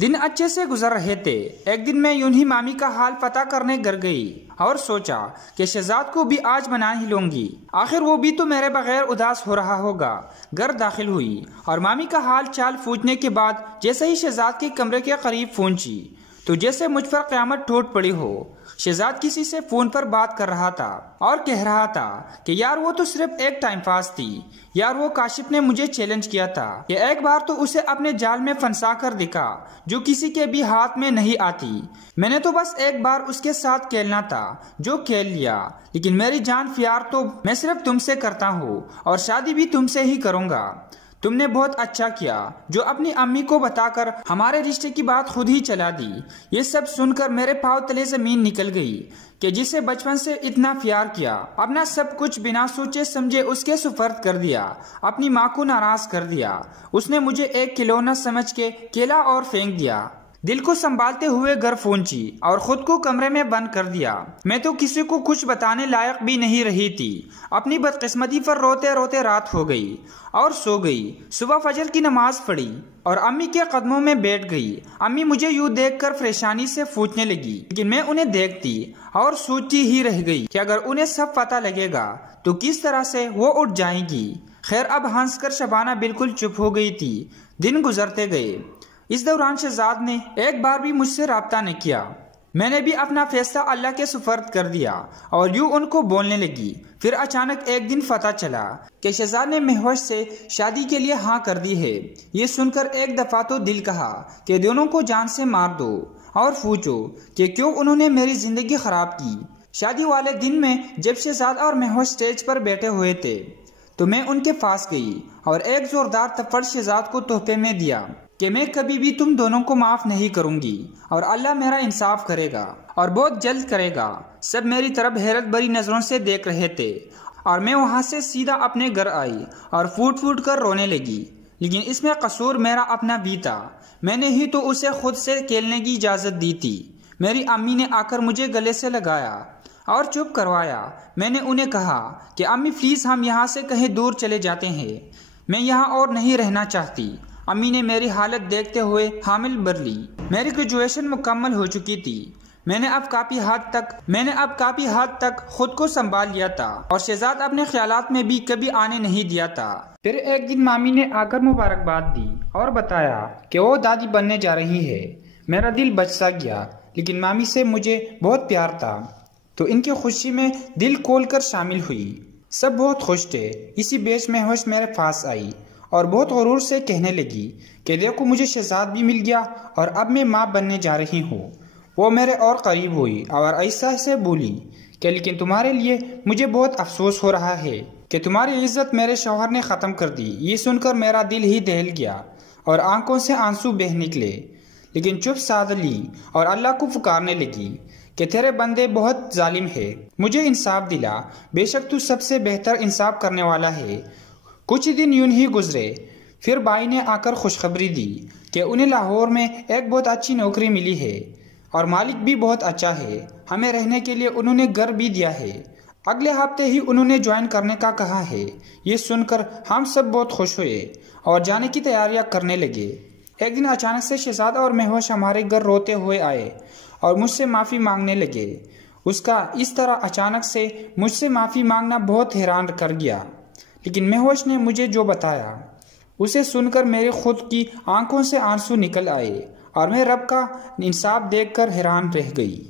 دن اچھے سے گزر رہے تھے۔ ایک دن میں یوں ہی مامی کا حال پتہ کرنے گھر گئی اور سوچا کہ شہزاد کو بھی آج منا ہی لوں گی، آخر وہ بھی تو میرے بغیر اداس ہو رہا ہوگا۔ گھر داخل ہوئی اور مامی کا حال چال پوچھنے کے بعد جیسے ہی شہزاد کے کمرے کے قریب پہنچی تو جیسے مجھ پر قیامت ٹوٹ پڑی ہو۔ شہزاد کسی سے فون پر بات کر رہا تھا اور کہہ رہا تھا کہ یار وہ تو صرف ایک ٹائم پاس تھی، یار وہ کاشف نے مجھے چیلنج کیا تھا کہ ایک بار تو اسے اپنے جال میں پھنسا کر دکھا جو کسی کے بھی ہاتھ میں نہیں آتی، میں نے تو بس ایک بار اس کے ساتھ کھیلنا تھا جو کھیل لیا، لیکن میری جان پیار تو میں صرف تم سے کرتا ہوں اور شادی بھی تم سے ہی کروں گا۔ تم نے بہت اچھا کیا جو اپنی امی کو بتا کر ہمارے رشتے کی بات خود ہی چلا دی۔ یہ سب سن کر میرے پاؤں تلے زمین نکل گئی کہ جسے بچپن سے اتنا پیار کیا، اپنا سب کچھ بنا سوچے سمجھے اس کے سپرد کر دیا، اپنی ماں کو ناراض کر دیا، اس نے مجھے ایک کھلونا سمجھ کے کھیلا اور پھینک دیا۔ دل کو سنبھالتے ہوئے گھر پہنچی اور خود کو کمرے میں بند کر دیا۔ میں تو کسی کو کچھ بتانے لائق بھی نہیں رہی تھی۔ اپنی بدقسمتی پر روتے روتے رات ہو گئی اور سو گئی۔ صبح فجر کی نماز پڑھی اور امی کے قدموں میں بیٹھ گئی۔ امی مجھے یوں دیکھ کر پریشانی سے پوچھنے لگی، لیکن میں انہیں دیکھتی اور سوچتی ہی رہ گئی کہ اگر انہیں سب پتہ لگے گا تو کس طرح سے وہ اٹھ جائیں گی۔ خیر اب ہنس کر شبانہ بالکل چپ ہو گئی تھی۔ دن گزرتے گئے۔ اس دوران شہزاد نے ایک بار بھی مجھ سے رابطہ نہیں کیا۔ میں نے بھی اپنا فیصلہ اللہ کے سپرد کر دیا اور یوں ان کو بولنے لگی۔ پھر اچانک ایک دن پتہ چلا کہ شہزاد نے مہوش سے شادی کے لیے ہاں کر دی ہے۔ یہ سن کر ایک دفعہ تو دل کہا کہ دونوں کو جان سے مار دو اور پوچھو کہ کیوں انہوں نے میری زندگی خراب کی۔ شادی والے دن میں جب شہزاد اور مہوش اسٹیج پر بیٹھے ہوئے تھے تو میں ان کے پاس گئی اور ایک زوردار تھپڑ شہزاد کو تحفے میں دیا کہ میں کبھی بھی تم دونوں کو معاف نہیں کروں گی اور اللہ میرا انصاف کرے گا اور بہت جلد کرے گا۔ سب میری طرف حیرت بھری نظروں سے دیکھ رہے تھے اور میں وہاں سے سیدھا اپنے گھر آئی اور پھوٹ پھوٹ کر رونے لگی، لیکن اس میں قصور میرا اپنا بھی تھا۔ میں نے ہی تو اسے خود سے کھیلنے کی اجازت دی تھی۔ میری امی نے آ کر مجھے گلے سے لگایا اور چپ کروایا۔ میں نے انہیں کہا کہ امی پلیز ہم یہاں سے کہیں دور چلے جاتے ہیں، میں یہاں اور نہیں رہنا چاہتی۔ امی نے میری حالت دیکھتے ہوئے حامل بھر لی۔ میری گریجویشن مکمل ہو چکی تھی۔ میں نے اب کافی حد تک خود کو سنبھال لیا تھا اور شہزاد اپنے خیالات میں بھی کبھی آنے نہیں دیا تھا۔ پھر ایک دن مامی نے آ کر مبارکباد دی اور بتایا کہ وہ دادی بننے جا رہی ہے۔ میرا دل بچ سا گیا، لیکن مامی سے مجھے بہت پیار تھا تو ان کی خوشی میں دل کھول کر شامل ہوئی۔ سب بہت خوش تھے۔ اسی بیچ میں ہوش میرے پاس آئی اور بہت غرور سے کہنے لگی کہ دیکھو مجھے شہزاد بھی مل گیا اور اب میں ماں بننے جا رہی ہوں۔ وہ میرے اور قریب ہوئی اور ایسا سے بولی کہ لیکن تمہارے لیے مجھے بہت افسوس ہو رہا ہے کہ تمہاری عزت میرے شوہر نے ختم کر دی۔ یہ سن کر میرا دل ہی دہل گیا اور آنکھوں سے آنسو بہہ نکلے، لیکن چپ سادھ لی اور اللہ کو پکارنے لگی کہ تیرے بندے بہت ظالم ہے، مجھے انصاف دلا، بے شک تو سب سے بہتر انصاف کرنے والا ہے۔ کچھ دن یوں ہی گزرے، پھر بھائی نے آ کر خوشخبری دی کہ انہیں لاہور میں ایک بہت اچھی نوکری ملی ہے اور مالک بھی بہت اچھا ہے، ہمیں رہنے کے لیے انہوں نے گھر بھی دیا ہے، اگلے ہفتے ہی انہوں نے جوائن کرنے کا کہا ہے۔ یہ سن کر ہم سب بہت خوش ہوئے اور جانے کی تیاریاں کرنے لگے۔ ایک دن اچانک سے شہزاد اور مہوش ہمارے گھر روتے ہوئے آئے اور مجھ سے معافی مانگنے لگے۔ اس کا اس طرح اچانک سے مجھ سے معافی مانگنا بہت حیران کر گیا، لیکن مہوش نے مجھے جو بتایا اسے سن کر میری خود کی آنکھوں سے آنسو نکل آئے اور میں رب کا انصاف دیکھ کر حیران رہ گئی۔